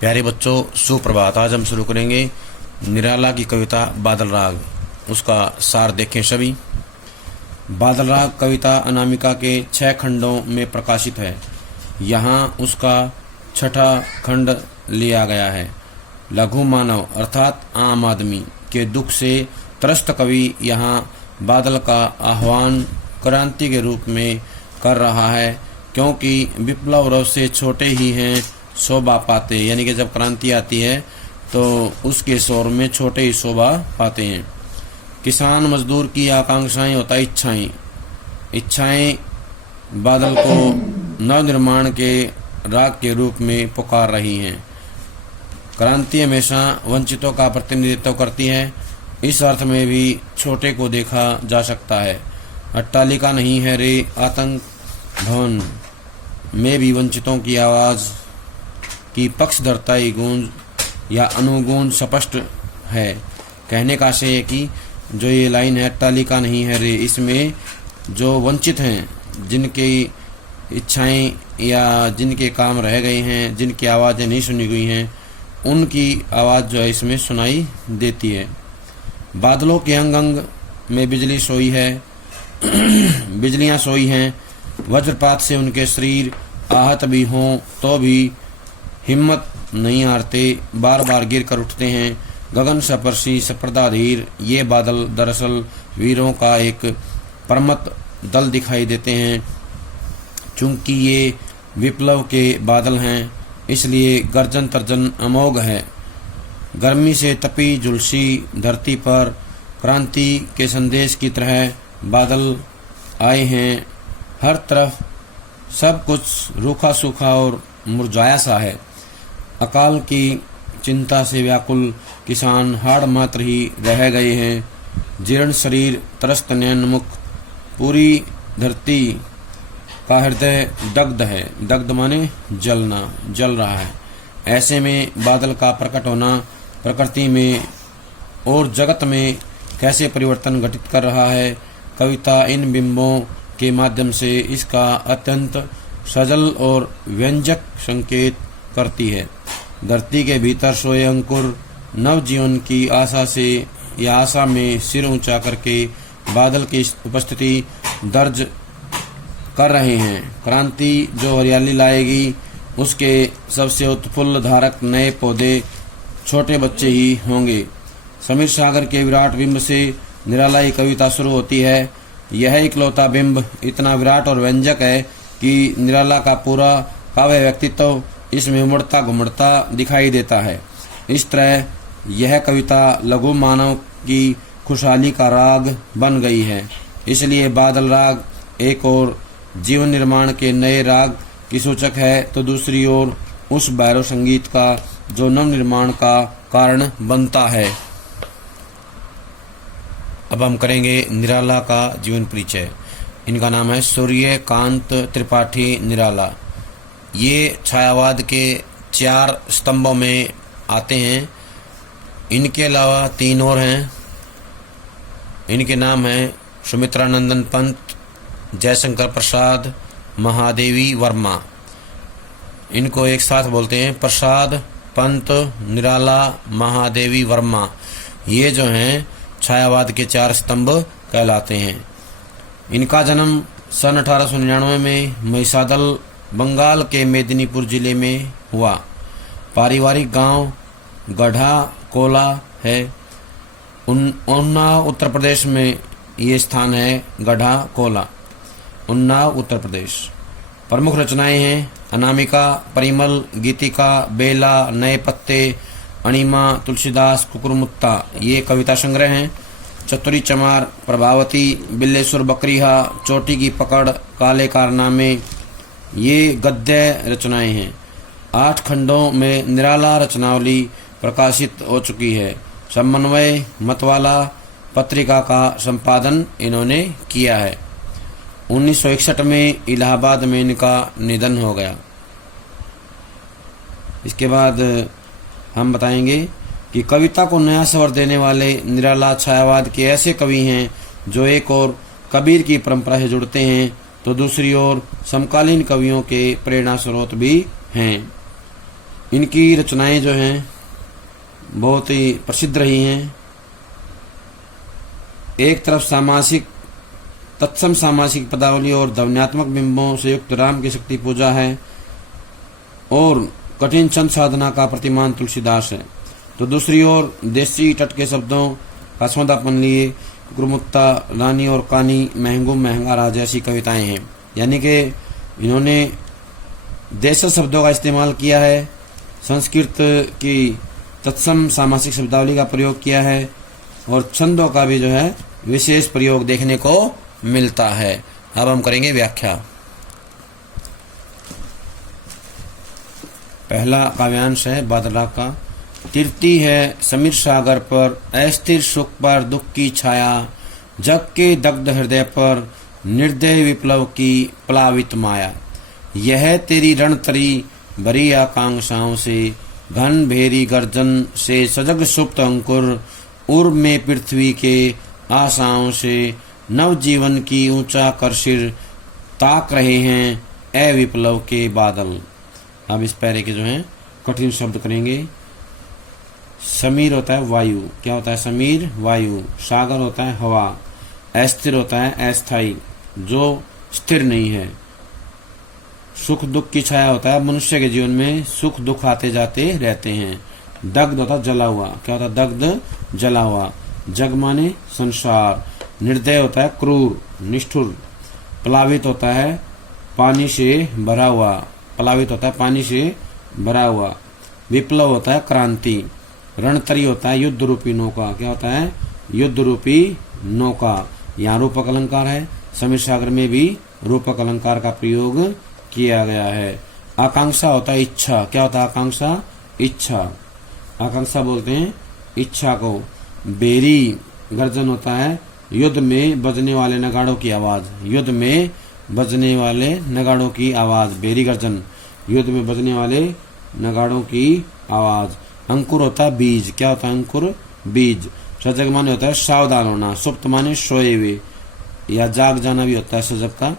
प्यारे बच्चों, सुप्रभात। आज हम शुरू करेंगे निराला की कविता बादल राग। उसका सार देखें सभी। बादल राग कविता अनामिका के 6 खंडों में प्रकाशित है। यहाँ उसका 6ठा खंड लिया गया है। लघु मानव अर्थात आम आदमी के दुख से त्रस्त कवि यहाँ बादल का आह्वान क्रांति के रूप में कर रहा है, क्योंकि विप्लव रव से छोटे ही हैं शोभा पाते। यानी कि जब क्रांति आती है तो उसके शोर में छोटे ही शोभा पाते हैं। किसान मजदूर की आकांक्षाएं होता इच्छाएं बादल को नवनिर्माण के राग के रूप में पुकार रही हैं। क्रांति हमेशा वंचितों का प्रतिनिधित्व करती है। इस अर्थ में भी छोटे को देखा जा सकता है। अट्टालिका नहीं है रे आतंक भवन में भी वंचितों की आवाज़ की पक्षधरताई गूंज या अनुगूंज स्पष्ट है। कहने का आशय है कि जो ये लाइन है, अट्टालिका नहीं है रे, इसमें जो वंचित हैं, जिनकी इच्छाएं या जिनके काम रह गए हैं, जिनकी आवाज़ें नहीं सुनी गई हैं, उनकी आवाज़ जो है इसमें सुनाई देती है। बादलों के अंग अंग में बिजली सोई है बिजलियां सोई हैं। वज्रपात से उनके शरीर आहत भी हों तो भी हिम्मत नहीं हारते, बार बार गिर कर उठते हैं। गगन सपर्शी सप्रदाधीर ये बादल दरअसल वीरों का एक परमत दल दिखाई देते हैं। चूंकि ये विप्लव के बादल हैं, इसलिए गर्जन तर्जन अमोघ है। गर्मी से तपी झुलसी धरती पर क्रांति के संदेश की तरह बादल आए हैं। हर तरफ सब कुछ रूखा सूखा और मुरझाया सा है। अकाल की चिंता से व्याकुल किसान हाड़ मात्र ही रह गए हैं। जीर्ण शरीर त्रस्त नयन मुख, पूरी धरती का हृदय दग्ध है। दग्ध माने जलना, जल रहा है। ऐसे में बादल का प्रकट होना प्रकृति में और जगत में कैसे परिवर्तन घटित कर रहा है। कविता इन बिंबों के माध्यम से इसका अत्यंत सजल और व्यंजक संकेत करती है। धरती के भीतर सोए अंकुर नव जीवन की आशा से या आशा में सिर ऊंचा करके बादल की उपस्थिति दर्ज कर रहे हैं। क्रांति जो हरियाली लाएगी, उसके सबसे उत्फुल्ल धारक नए पौधे छोटे बच्चे ही होंगे। समीर सागर के विराट बिंब से निरालाई कविता शुरू होती है। यह इकलौता बिंब इतना विराट और व्यंजक है कि निराला का पूरा काव्य व्यक्तित्व इसमें उमड़ता घुमड़ता दिखाई देता है। इस तरह यह कविता लघु मानव की खुशहाली का राग बन गई है। इसलिए बादल राग एक और जीवन निर्माण के नए राग की सूचक है, तो दूसरी ओर उस भैरव संगीत का जो नव निर्माण का कारण बनता है। अब हम करेंगे निराला का जीवन परिचय। इनका नाम है सूर्यकांत त्रिपाठी निराला। ये छायावाद के 4 स्तंभों में आते हैं। इनके अलावा 3 और हैं। इनके नाम हैं सुमित्रानंदन पंत, जयशंकर प्रसाद, महादेवी वर्मा। इनको एक साथ बोलते हैं प्रसाद, पंत, निराला, महादेवी वर्मा। ये जो हैं छायावाद के 4 स्तंभ कहलाते हैं। इनका जन्म सन 1899 में महिसादल बंगाल के मेदिनीपुर जिले में हुआ। पारिवारिक गांव गढ़ा कोला है। उन्नाव उत्तर प्रदेश में ये स्थान है। गढ़ा कोला, उन्नाव उत्तर प्रदेश। प्रमुख रचनाएं हैं अनामिका, परिमल, गीतिका, बेला, नए पत्ते, अणिमा, तुलसीदास, कुकुरमुत्ता ये कविता संग्रह हैं। चतुरी चमार, प्रभावती, बिल्लेश्वर बकरीहा, चोटी की पकड़, काले कारनामे ये गद्य रचनाएं हैं। 8 खंडों में निराला रचनावली प्रकाशित हो चुकी है। समन्वय मतवाला पत्रिका का संपादन इन्होंने किया है। 1961 में इलाहाबाद में इनका निधन हो गया। इसके बाद हम बताएंगे कि कविता को नया स्वर देने वाले निराला छायावाद के ऐसे कवि हैं जो एक और कबीर की परंपरा से जुड़ते हैं, तो दूसरी ओर समकालीन कवियों के प्रेरणा स्रोत भी हैं। इनकी रचनाएं जो हैं बहुत ही प्रसिद्ध रही हैं। एक तरफ सामासिक तत्सम सामासिक पदावली और ध्वन्यात्मक बिंबों से युक्त राम की शक्ति पूजा है और कठिन छंद साधना का प्रतिमान तुलसीदास है। तो दूसरी ओर देसी तट के शब्दों का सौंदापन लिए गुरुमुत्ता, रानी और कानी, महंगू महंगा राज जैसी कविताएं हैं। यानी कि इन्होंने देशज शब्दों का इस्तेमाल किया है, संस्कृत की तत्सम सामासिक शब्दावली का प्रयोग किया है और छंदों का भी जो है विशेष प्रयोग देखने को मिलता है। अब हम करेंगे व्याख्या। पहला काव्यांश है बादल राग का। तिरती है समीर सागर पर, अस्थिर सुख पर दुख की छाया, जग के दग्ध हृदय पर निर्दय विप्लव की प्लावित माया। यह तेरी रणतरी भरी आकांक्षाओं से, घन भेरी गर्जन से सजग सुप्त अंकुर, उर्व में पृथ्वी के आशाओं से नव जीवन की ऊंचा कर सिर ताक रहे हैं ए विप्लव के बादल। अब इस पैरे के जो हैं कठिन शब्द करेंगे। समीर होता है वायु, क्या होता है समीर? वायु। सागर होता है हवा। अस्थिर होता है अस्थाई, जो स्थिर नहीं है। सुख दुख की छाया होता है मनुष्य के जीवन में सुख दुख आते जाते रहते हैं। दग्ध होता है जला हुआ, क्या होता है? दग्ध जला हुआ। जग माने संसार। निर्दय होता है क्रूर निष्ठुर। प्लावित होता है पानी से भरा हुआ, प्लावित होता है पानी से भरा हुआ। विप्लव होता है क्रांति। रणतरी होता है युद्ध रूपी नौका, क्या होता है? युद्ध रूपी नौका। यहाँ रूपक अलंकार है, समीर सागर में भी रूपक अलंकार का प्रयोग किया गया है। आकांक्षा होता है इच्छा, क्या होता है आकांक्षा? इच्छा। आकांक्षा बोलते हैं इच्छा को। बेरी गर्जन होता है युद्ध में बजने वाले नगाड़ों की आवाज, युद्ध में बजने वाले नगाड़ों की आवाज। बेरी गर्जन, युद्ध में बजने वाले नगाड़ों की आवाज। अंकुर होता है बीज, क्या होता है अंकुर? बीज। सजग माने होता है सावधान होना। सुप्त माने सोए हुए या जाग जाना भी होता है सजग का।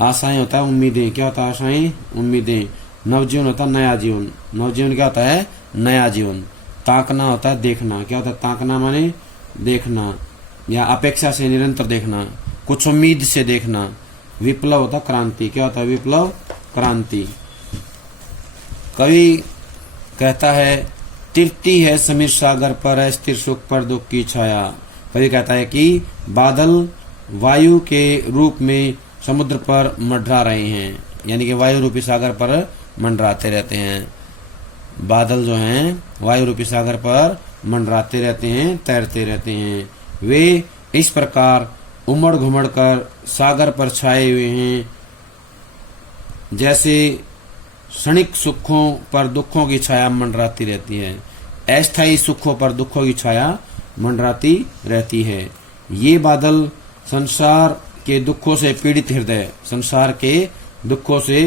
आशाएं होता है उम्मीदें, क्या होता है आशाएं? उम्मीदें। नवजीवन होता है नया जीवन। नवजीवन क्या होता है? नया जीवन। ताकना होता है देखना, क्या होता है? ताकना माने देखना या अपेक्षा से निरंतर देखना, कुछ उम्मीद से देखना। विप्लव होता है क्रांति, क्या होता है? विप्लव क्रांति। कवि कहता है तिरती है समीर सागर पर, अस्थिर सुख पर दुख की छाया। कवि कहता है कि बादल वायु के रूप में समुद्र पर मंडरा रहे हैं, यानी कि वायु रूपी सागर पर मंडराते रहते हैं। बादल जो हैं वायु रूपी सागर पर मंडराते रहते हैं, तैरते रहते हैं। वे इस प्रकार उमड़ घुमड़ कर सागर पर छाए हुए हैं, जैसे क्षणिक सुखों पर दुखों की छाया मंडराती रहती है। अस्थायी सुखों पर दुखों की छाया मंडराती रहती है। ये बादल संसार के दुखों से पीड़ित हृदय, संसार के दुखों से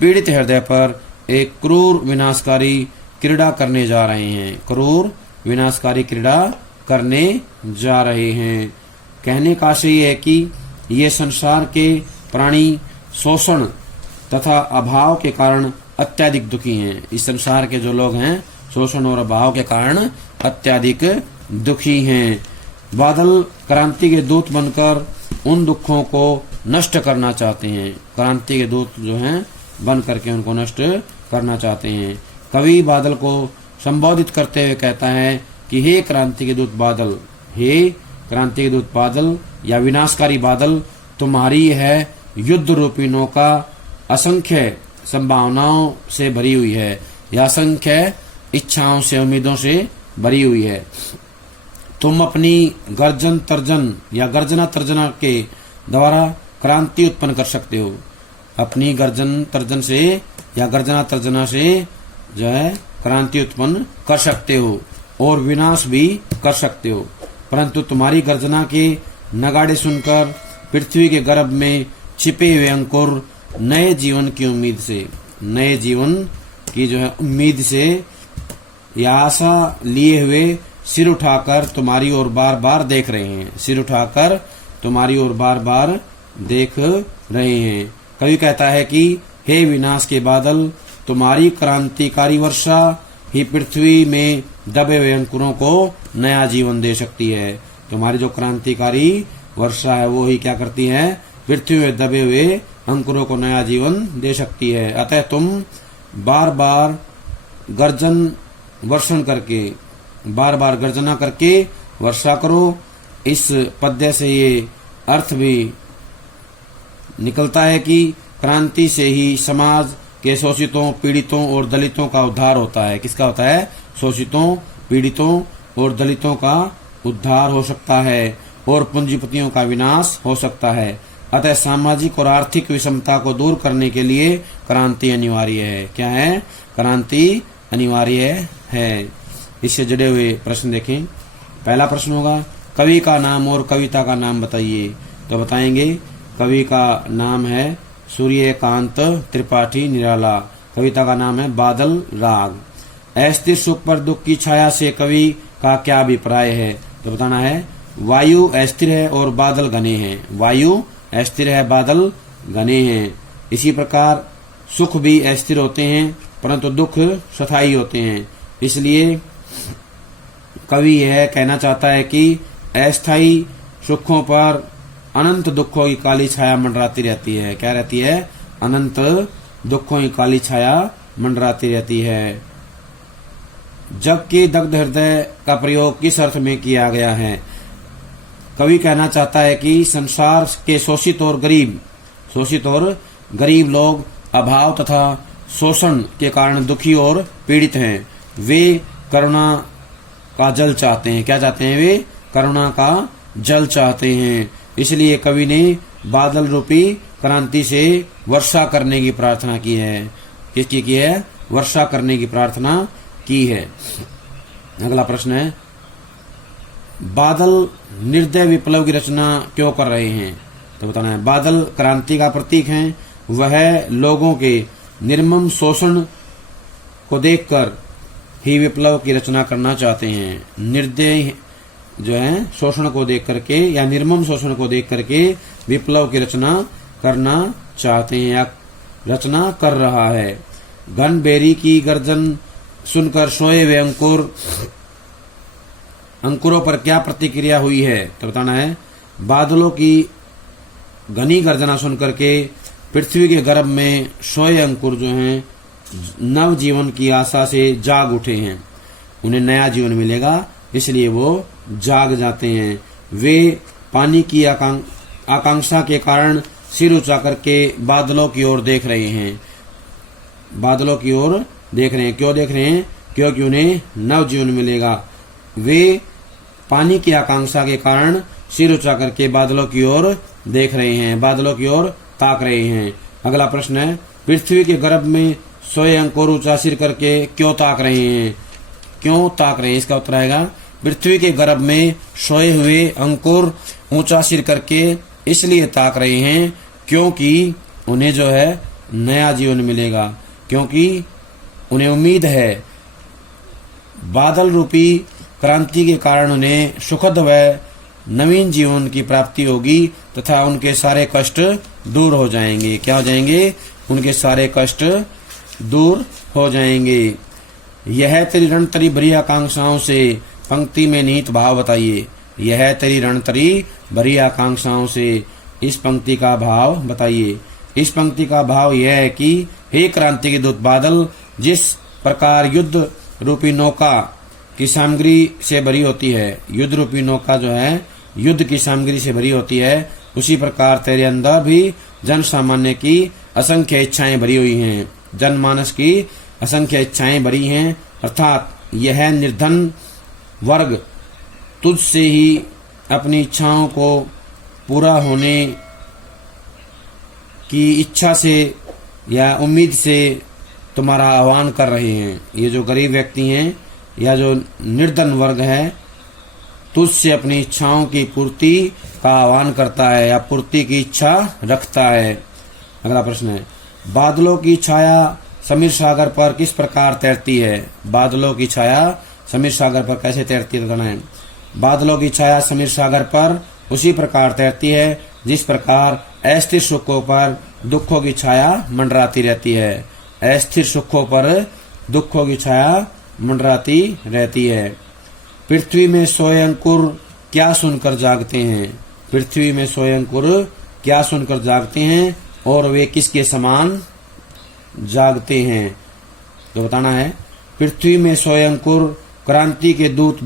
पीड़ित हृदय पर एक क्रूर विनाशकारी क्रीड़ा करने जा रहे हैं। क्रूर विनाशकारी क्रीड़ा करने जा रहे हैं। कहने का आशय है कि ये संसार के प्राणी शोषण तथा अभाव के कारण अत्यधिक दुखी हैं। इस संसार के जो लोग हैं शोषण और अभाव के कारण अत्यधिक दुखी हैं। बादल क्रांति के दूत बनकर उन दुखों को नष्ट करना चाहते हैं। क्रांति के दूत जो हैं बन करके उनको नष्ट करना चाहते हैं। कवि बादल को संबोधित करते हुए कहता है कि हे क्रांति के दूत बादल, हे क्रांति के दूत बादल या विनाशकारी बादल, तुम्हारी है युद्ध रूपी नौका असंख्य संभावनाओं से भरी हुई है या असंख्य इच्छाओं से उम्मीदों से भरी हुई है। तुम अपनी गर्जन तर्जन या गर्जना तर्जना के द्वारा क्रांति उत्पन्न कर सकते हो। अपनी गर्जन तर्जन से या गर्जना तर्जना से जो है क्रांति उत्पन्न कर सकते हो और विनाश भी कर सकते हो। परंतु तुम्हारी गर्जना के नगाड़े सुनकर पृथ्वी के गर्भ में छिपे हुए अंकुर नए जीवन की उम्मीद से, नए जीवन की जो है उम्मीद से या आशा लिए हुए सिर उठाकर तुम्हारी ओर बार बार देख रहे हैं। सिर उठाकर तुम्हारी ओर बार बार देख रहे हैं। कवि कहता है कि हे विनाश के बादल, तुम्हारी क्रांतिकारी वर्षा ही पृथ्वी में दबे हुए अंकुरों को नया जीवन दे सकती है। तुम्हारी जो क्रांतिकारी वर्षा है वो ही क्या करती है, पृथ्वी में दबे हुए अंकुरों को नया जीवन दे सकती है। अतः तुम बार बार गर्जना करके वर्षा करो। इस पद्य से ये अर्थ भी निकलता है कि क्रांति से ही समाज के शोषितों, पीड़ितों और दलितों का उद्धार होता है। किसका होता है? शोषितों, पीड़ितों और दलितों का उद्धार हो सकता है और पूंजीपतियों का विनाश हो सकता है। अतः सामाजिक और आर्थिक विषमता को दूर करने के लिए क्रांति अनिवार्य है। क्या है? क्रांति अनिवार्य है। इससे जुड़े हुए प्रश्न देखें। पहला प्रश्न होगा कवि का नाम और कविता का नाम बताइए। तो बताएंगे कवि का नाम है सूर्यकांत त्रिपाठी निराला। कविता का नाम है बादल राग। अस्थिर सुख पर दुख की छाया से कवि का क्या अभिप्राय है? तो बताना है वायु अस्थिर है और बादल घने हैं। वायु अस्थिर है, बादल घने हैं। इसी प्रकार सुख भी अस्थिर होते हैं परंतु दुख स्थायी होते हैं। इसलिए कवि यह कहना चाहता है कि अस्थायी सुखों पर अनंत दुखों की काली छाया मंडराती रहती है। क्या रहती है? अनंत दुखों की काली छाया मंडराती रहती है। जग के दग्ध हृदय का प्रयोग किस अर्थ में किया गया है? कवि कहना चाहता है कि संसार के शोषित और गरीब लोग अभाव तथा शोषण के कारण दुखी और पीड़ित हैं। वे करुणा का जल चाहते हैं। क्या चाहते हैं? वे करुणा का जल चाहते हैं। इसलिए कवि ने बादल रूपी क्रांति से वर्षा करने की प्रार्थना की है। किसकी की है? वर्षा करने की प्रार्थना की है। अगला प्रश्न है बादल निर्दय विप्लव की रचना क्यों कर रहे हैं? तो बताना है बादल क्रांति का प्रतीक हैं। वह लोगों के निर्मम शोषण को देखकर ही विप्लव की रचना करना चाहते हैं। निर्दय जो है शोषण को देख करके या निर्मम शोषण को देख करके विप्लव की रचना करना चाहते हैं या रचना कर रहा है। घन बेरी की गर्जन सुनकर सोए हुए अंकुरों पर क्या प्रतिक्रिया हुई है? तो बताना है बादलों की घनी गर्जना सुनकर के पृथ्वी के गर्भ में सोए अंकुर जो हैं नव जीवन की आशा से जाग उठे हैं। उन्हें नया जीवन मिलेगा इसलिए वो जाग जाते हैं। वे पानी की आकांक्षा के कारण सिर ऊंचा करके बादलों की ओर देख रहे हैं। बादलों की ओर देख रहे हैं। क्यों देख रहे हैं? क्योंकि उन्हें नव जीवन मिलेगा। वे पानी की आकांक्षा के कारण सिर ऊंचा करके बादलों की ओर देख रहे हैं, बादलों की ओर ताक रहे हैं। अगला प्रश्न है पृथ्वी के गर्भ में सोए अंकुर ऊंचा सिर करके क्यों ताक रहे हैं? क्यों ताक रहे हैं? इसका उत्तर आएगा पृथ्वी के गर्भ में सोए हुए अंकुर ऊंचा सिर करके इसलिए ताक रहे हैं क्योंकि उन्हें जो है नया जीवन मिलेगा, क्योंकि उन्हें उम्मीद है बादल रूपी क्रांति के कारण उन्हें सुखद व नवीन जीवन की प्राप्ति होगी तथा उनके सारे कष्ट दूर हो जाएंगे। क्या हो जाएंगे? उनके सारे कष्ट दूर हो जाएंगे। यह तेरी रणतरी भरी आकांक्षाओं से पंक्ति में निहित भाव बताइए। यह तेरी रणतरी भरी आकांक्षाओं से इस पंक्ति का भाव बताइए। इस पंक्ति का भाव यह है कि हे क्रांति के दूत बादल, जिस प्रकार युद्ध रूपी नौका की सामग्री से भरी होती है, युद्ध रूपी नौका जो है युद्ध की सामग्री से भरी होती है, उसी प्रकार तेरे अंदर भी जन सामान्य की असंख्य इच्छाएं भरी हुई हैं, जनमानस की असंख्य इच्छाएं भरी हैं। अर्थात यह निर्धन वर्ग तुझसे ही अपनी इच्छाओं को पूरा होने की इच्छा से या उम्मीद से तुम्हारा आह्वान कर रहे हैं। ये जो गरीब व्यक्ति हैं या जो निर्धन वर्ग है तुझसे अपनी इच्छाओं की पूर्ति का आह्वान करता है या पूर्ति की इच्छा रखता है। अगला प्रश्न है बादलों की छाया समीर सागर पर किस प्रकार तैरती है? बादलों की छाया समीर सागर पर कैसे तैरती है? बादलों की छाया समीर सागर पर उसी प्रकार तैरती है जिस प्रकार अस्थिर सुखों पर दुखों की छाया मंडराती रहती है। अस्थिर सुखों पर दुखों की छाया मंडराती रहती है। पृथ्वी में सोए अंकुर क्या सुनकर जागते हैं, पृथ्वी में सोए अंकुर क्या सुनकर जागते हैं और वे किसके समान जागते हैं। तो बताना है, पृथ्वी में सोए अंकुर क्रांति के दूत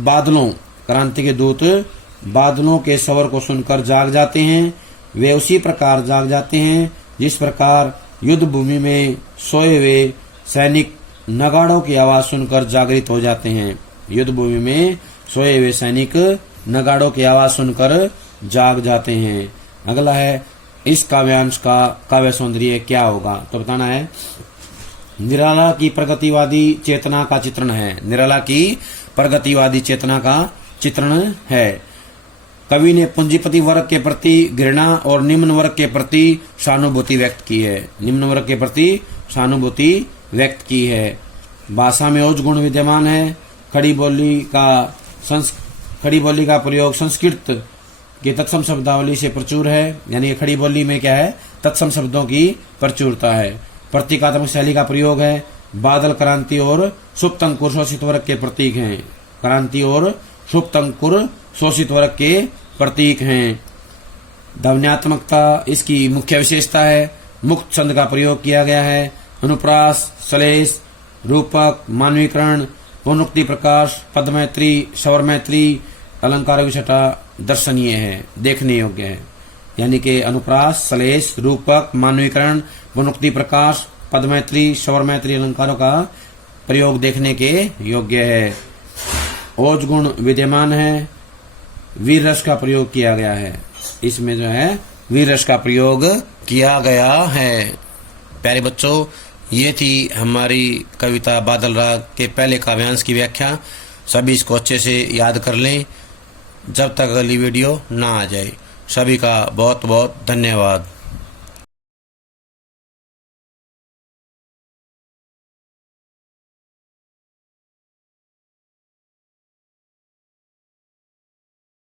बादलों के स्वर को सुनकर जाग जाते हैं। वे उसी प्रकार जाग जाते हैं जिस प्रकार युद्ध भूमि में सोए हुए सैनिक नगाड़ों की आवाज सुनकर जागृत हो जाते हैं। युद्ध भूमि में सोए हुए सैनिक नगाड़ों की आवाज सुनकर जाग जाते हैं। अगला है, इस काव्यांश का काव्य सौंदर्य क्या होगा। तो बताना है, निराला की प्रगतिवादी चेतना का चित्रण है। निराला की प्रगतिवादी चेतना का चित्रण है। कवि ने पूंजीपति वर्ग के प्रति घृणा और निम्न वर्ग के प्रति सहानुभूति व्यक्त की है। निम्न वर्ग के प्रति सहानुभूति व्यक्त की है। भाषा में ओज गुण विद्यमान है। खड़ी बोली का प्रयोग संस्कृत की तत्सम शब्दावली से प्रचुर है। यानी खड़ी बोली में क्या है, तत्सम शब्दों की प्रचुरता है। प्रतीकात्मक शैली का प्रयोग है। बादल क्रांति और सुप्त अंकुर शोषित वर्ग के प्रतीक हैं। क्रांति और सुप्त अंकुर शोषित वर्ग के प्रतीक हैं। ध्वन्यात्मकता इसकी मुख्य विशेषता है। मुक्त छंद का प्रयोग किया गया है। अनुप्रास, श्लेष, रूपक, मानवीकरण, पुनरुक्ति प्रकाश, पदमैत्री, स्वरमैत्री अलंकारों की छटा दर्शनीय है, देखने योग्य है। यानी कि अनुप्रास, श्लेष, रूपक, मानवीकरण, पुनरुक्ति प्रकाश, पदमैत्री, स्वरमैत्री अलंकारों का प्रयोग देखने के योग्य है। ओज गुण विद्यमान है। वीर रस का प्रयोग किया गया है। इसमें जो है वीर रस का प्रयोग किया गया है। प्यारे बच्चों, ये थी हमारी कविता बादल राग के पहले काव्यांश की व्याख्या। सभी इसको अच्छे से याद कर लें जब तक अगली वीडियो ना आ जाए। सभी का बहुत बहुत धन्यवाद।